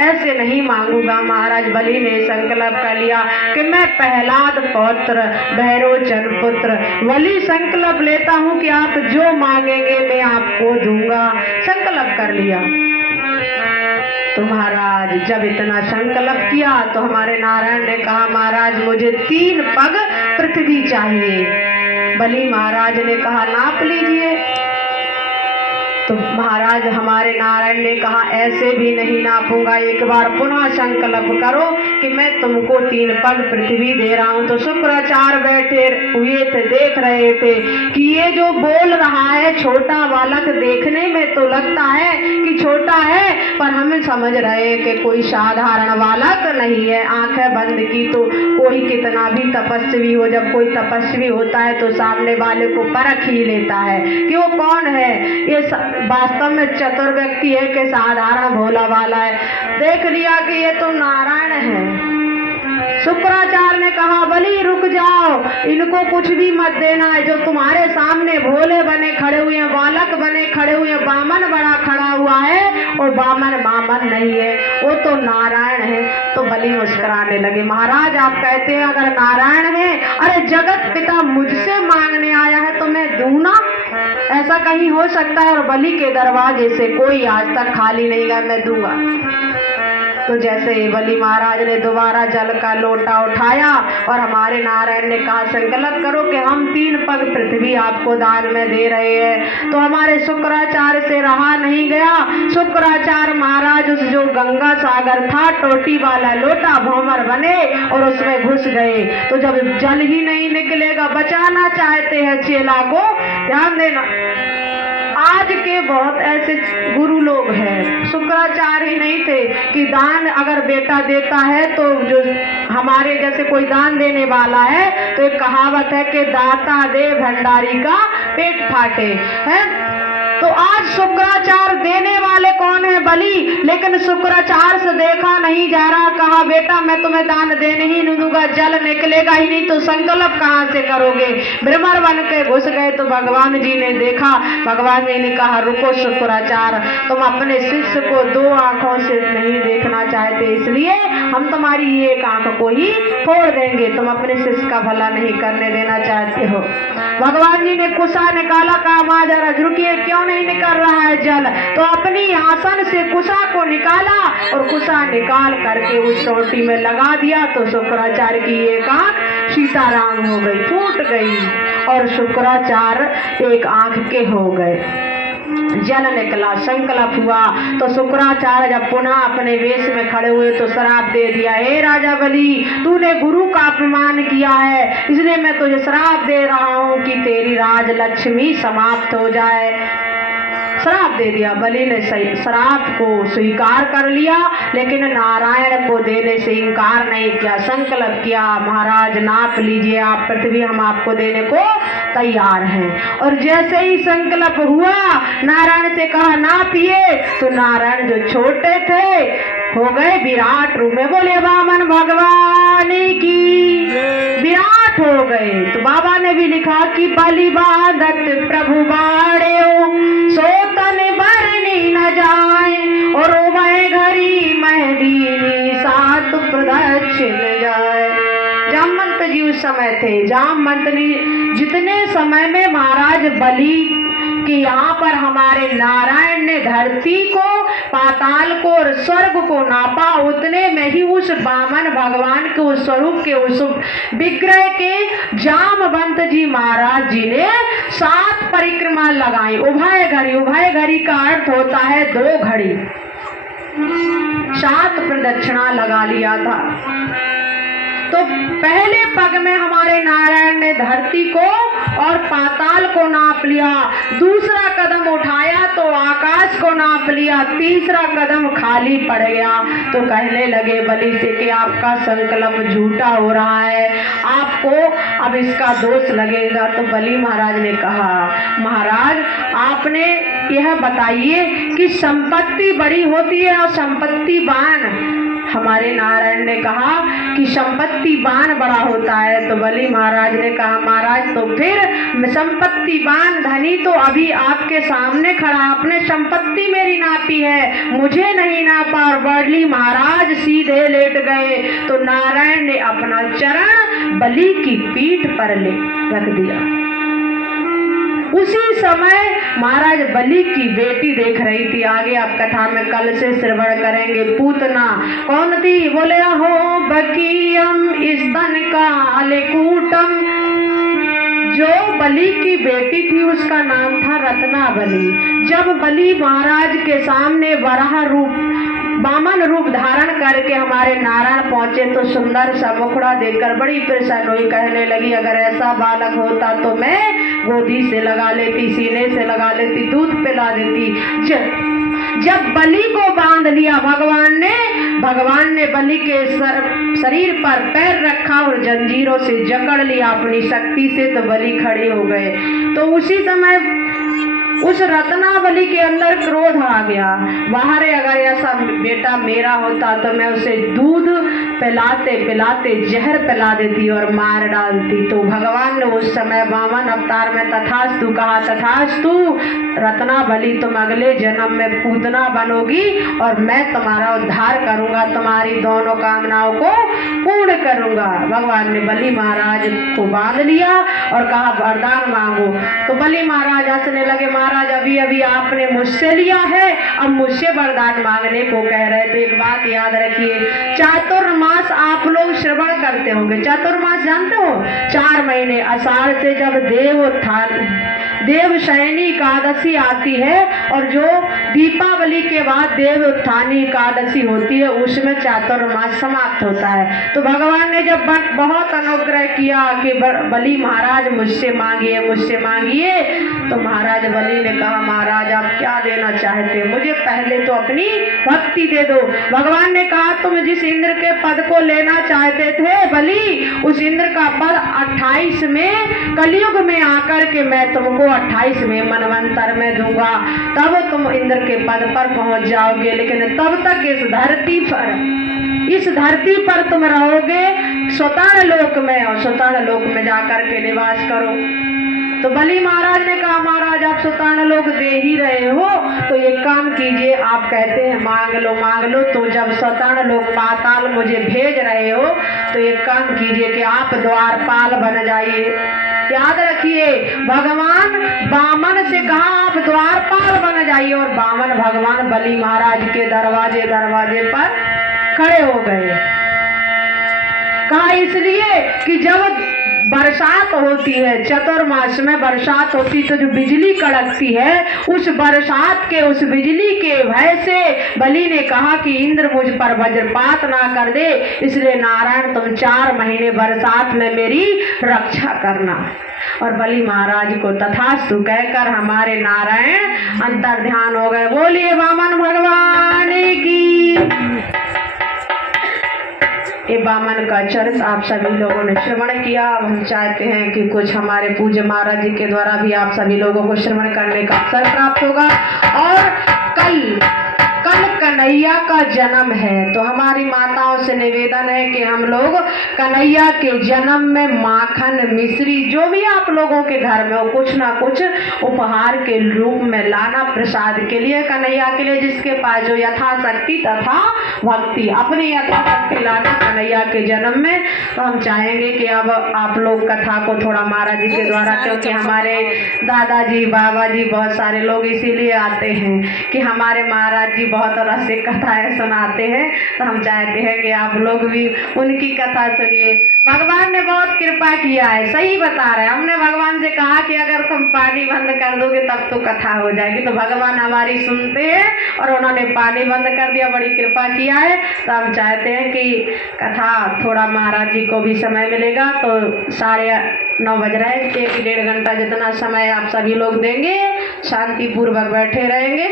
ऐसे नहीं मांगूंगा। महाराज बलि ने संकल्प कर लिया कि मैं प्रहलाद पौत्र भैरोचन पुत्र बलि संकल्प लेता हूँ कि आप जो मांगेंगे मैं आपको दूंगा। संकल्प कर लिया। तो महाराज जब इतना संकल्प किया तो हमारे नारायण ने कहा महाराज मुझे 3 पग पृथ्वी चाहिए। बलि महाराज ने कहा नाप लीजिए। तो महाराज हमारे नारायण ने कहा ऐसे भी नहीं नापूंगा, एक बार पुनः संकल्प करो कि मैं तुमको 3 पग पृथ्वी दे रहा हूँ। तो शुक्राचार्य बैठे हुए थे, देख रहे थे कि ये जो बोल रहा है छोटा बालक देखने में तो लगता है कि छोटा है, पर हम समझ रहे हैं कि कोई साधारण बालक नहीं है। आंखें बंद की तो कोई कितना भी तपस्वी हो, जब कोई तपस्वी होता है तो सामने वाले को परख ही लेता है कि वो कौन है, ये वास्तव में चतुर व्यक्ति है कि साधारण भोला वाला है। देख लिया कि ये तो नारायण है। शुक्राचार्य ने कहा बलि रुक जाओ, इनको कुछ भी मत देना है। जो तुम्हारे सामने भोले बने खड़े हुए हैं, बालक बने खड़े हुए हैं, बामन बड़ा खड़ा हुआ है और बामन नहीं है, वो तो नारायण है। तो बलि मुस्कुराने लगे। महाराज आप कहते हैं अगर नारायण है, अरे जगत पिता मुझसे मांगने आया है तो मैं दूं ना, ऐसा कहीं हो सकता है? और बलि के दरवाजे से कोई आज तक खाली नहीं गया, मैं दूंगा। तो जैसे बलि महाराज ने दोबारा जल का लोटा उठाया और हमारे नारायण ने कहा संकल्प करो कि हम 3 पग पृथ्वी आपको दान में दे रहे हैं। तो हमारे शुक्राचार्य से रहा नहीं गया। शुक्राचार्य महाराज उस जो गंगा सागर था टोटी वाला लोटा भौमर बने और उसमें घुस गए। तो जब जल ही नहीं निकलेगा, बचाना चाहते हैं चेला को, ध्यान देना आज के बहुत ऐसे गुरु लोग हैं, शुक्राचार्य ही नहीं थे कि दान अगर बेटा देता है तो जो हमारे जैसे कोई दान देने वाला है तो एक कहावत है कि दाता दे भंडारी का पेट फाटे है। तो आज शुक्राचार्य देने वाले कौन है? बलि। लेकिन शुक्राचार्य से देखा नहीं जा रहा। कहा बेटा मैं तुम्हें दान देने ही नहीं दूंगा, जल निकलेगा ही नहीं तो संकल्प कहाँ से करोगे? भ्रमर बन के घुस गए। तो भगवान जी ने देखा, भगवान जी ने कहा रुको शुक्राचार्य, तुम अपने शिष्य को 2 आंखों से नहीं देखना चाहते, इसलिए हम तुम्हारी एक आंख को ही फोड़ देंगे, तुम अपने शिष्य का भला नहीं करने देना चाहते हो। भगवान जी ने कुशा निकाला। कहा महाराज रुकिए, क्यों नहीं निकल रहा है जल? तो अपनी आसन से कुशा को निकाला और कुशा निकाल करके उस टोटी में लगा दिया। तो शुक्राचार्य की एक आंख सीताराम हो गई, फूट गई और शुक्राचार्य एक आंख के हो गए। जल निकला, संकल्प हुआ। तो शुक्राचार्य जब पुनः अपने वेश में खड़े हुए तो श्राप दे दिया, हे राजा बलि तूने गुरु का अपमान किया है, इसलिए मैं तुझे श्राप दे रहा हूँ कि तेरी राजलक्ष्मी समाप्त हो जाए। श्राप दे दिया। बलि ने श्राप को स्वीकार कर लिया, लेकिन नारायण को देने से इनकार नहीं किया। संकल्प किया महाराज नाप लीजिए आप पृथ्वी, हम आपको देने को तैयार हैं। और जैसे ही संकल्प हुआ नारायण से कहा नापिए, तो नारायण जो छोटे थे हो गए विराट रूप में। बोले वामन भगवान की, विराट हो गए। तो बाबा ने भी लिखा कि बलि बाधत प्रभु बाड़े सोतन बरनी न जाए और वह घड़ी महदीनी सात प्रदक्षिण जाए। जामवंत जी उस समय थे। जामवंत जितने समय में महाराज बलि कि यहाँ पर हमारे नारायण ने धरती को, पाताल को और स्वर्ग को नापा, उतने में ही उस वामन भगवान के उस स्वरूप के उस विग्रह के जामवंत जी महाराज जी ने 7 परिक्रमा लगाई। उभय घड़ी, उभय घड़ी का अर्थ होता है 2 घड़ी, 7 प्रदक्षिणा लगा लिया था। तो पहले पग में हमारे नारायण ने धरती को और पाताल को नाप लिया, दूसरा कदम उठाया तो आकाश को नाप लिया, तीसरा कदम खाली पड़ गया। तो कहने लगे बलि से कि आपका संकल्प झूठा हो रहा है, आपको अब इसका दोष लगेगा। तो बलि महाराज ने कहा महाराज आपने यह बताइए कि संपत्ति बड़ी होती है और संपत्तिवान हमारे नारायण ने कहा कि संपत्तिवान बड़ा होता है। तो बलि महाराज ने कहा महाराज तो फिर संपत्तिवान धनी तो अभी आपके सामने खड़ा, आपने संपत्ति मेरी नापी है, मुझे नहीं नापा। और बलि महाराज सीधे लेट गए। तो नारायण ने अपना चरण बलि की पीठ पर ले रख दिया। उसी समय महाराज बलि की बेटी देख रही थी। आगे आप कथा में कल से श्रवण करेंगे। पूतना कौन थी? बोले अहो बकीयम स्तन कालकूटम। जो बलि की बेटी थी उसका नाम था रत्नावली। जब बलि महाराज के सामने वराह रूप वामन रूप धारण करके हमारे नारायण पहुंचे तो सुंदर सा मुखड़ा देखकर बड़ी प्रसन्न हुई। कहने लगी अगर ऐसा बालक होता तो मैं गोदी से लगा लेती, सीने से लगा लेती, दूध पिला देती। जब बलि को बांध लिया भगवान ने बलि के शरीर पर पैर रखा और जंजीरों से जकड़ लिया अपनी शक्ति से, तो बलि खड़े हो गए। तो उसी समय उस रत्नावली के अंदर क्रोध आ गया। बाहर अगर ऐसा बेटा मेरा होता तो मैं उसे दूध पिलाते पिलाते जहर पिला देती और मार डालती। तो भगवान ने उस समय वामन अवतार में तथास्तु कहा, तथास्तु रत्नावली तुम अगले जन्म में पूतना बनोगी और मैं तुम्हारा उद्धार करूंगा, तुम्हारी दोनों कामनाओं को पूर्ण करूंगा। भगवान ने बलि महाराज को बांध लिया और कहा वरदान मांगो। तो बलि महाराज हंसने लगे, महाराज अभी अभी आपने मुझसे लिया है, अब मुझसे वरदान मांगने को कह रहे। तो एक बात याद रखिए, चातुर्मास आप लोग श्रवण करते होंगे। चातुर्मास जानते हो? 4 महीने आषाढ़ से जब देवशयनी एकादशी आती है और जो दीपावली के बाद देव उत्थानी एकादशी होती है उसमें चातुर्मास समाप्त होता है। तो भगवान ने जब बहुत अनुग्रह किया कि बलि महाराज मुझसे मांगिए, तो महाराज बलि ने कहा महाराज आप क्या देना चाहते हैं? मुझे पहले तो अपनी भक्ति दे दो। भगवान ने कहा तुम जिस इंद्र के पद को लेना चाहते थे बलि, उस इंद्र का पद 28 में कलयुग में आकर के मैं तुमको 28 में मनवंतर में दूंगा, तब तुम इंद्र के पद पर पहुंच जाओगे। लेकिन तब तक इस धरती पर तुम रहोगे स्वतः लोक में, और स्वतः लोक में जाकर के निवास करो। तो बलि महाराज ने कहा महाराज आप स्वतः लोक दे ही रहे हो तो एक काम कीजिए, आप कहते हैं मांग लो। तो जब स्वतः लोक पाताल मुझे भेज रहे हो तो एक काम कीजिए कि आप द्वारपाल बन जाइए। याद रखिए भगवान वामन से कहा आप द्वारपाल बन जाइए, और वामन भगवान बलि महाराज के दरवाजे पर खड़े हो गए। कहा इसलिए कि जब बरसात होती है, चतुर्मास में बरसात होती तो जो बिजली कड़कती है उस बरसात के उस बिजली के भय से बलि ने कहा कि इंद्र मुझ पर वज्रपात ना कर दे, इसलिए नारायण तुम 4 महीने बरसात में मेरी रक्षा करना। और बलि महाराज को तथास्तु कहकर हमारे नारायण अंतर ध्यान हो गए। बोलिए वामन भगवान की। ये वामन का चरित्र आप सभी लोगों ने श्रवण किया। अब हम चाहते हैं कि कुछ हमारे पूज्य महाराज जी के द्वारा भी आप सभी लोगों को श्रवण करने का अवसर प्राप्त होगा। और कल कन्हैया का जन्म है, तो हमारी माताओं से निवेदन है कि हम लोग कन्हैया के जन्म में माखन मिश्री जो भी आप लोगों के घर में हो कुछ ना कुछ उपहार के रूप में लाना प्रसाद के लिए, कन्हैया के लिए, जिसके पास जो यथाशक्ति तथा भक्ति अपनी यथाशक्ति लाना कन्हैया के जन्म में। तो हम चाहेंगे कि अब आप लोग कथा को थोड़ा महाराज जी के द्वारा, क्योंकि हमारे दादाजी बाबा जी बहुत सारे लोग इसीलिए आते हैं कि हमारे महाराज जी बहुत रसिक कथाएं सुनाते हैं, तो हम चाहते हैं कि आप लोग भी उनकी कथा सुनिए। भगवान ने बहुत कृपा किया है, सही बता रहे हैं। हमने भगवान से कहा कि अगर तुम पानी बंद कर दोगे तब तो कथा हो जाएगी, तो भगवान हमारी सुनते हैं और उन्होंने पानी बंद कर दिया, बड़ी कृपा किया है। तो हम चाहते हैं कि कथा थोड़ा महाराज जी को भी समय मिलेगा तो 9:30 बज रहे हैं, 1-1.5 घंटा जितना समय आप सभी लोग देंगे शांतिपूर्वक बैठे रहेंगे।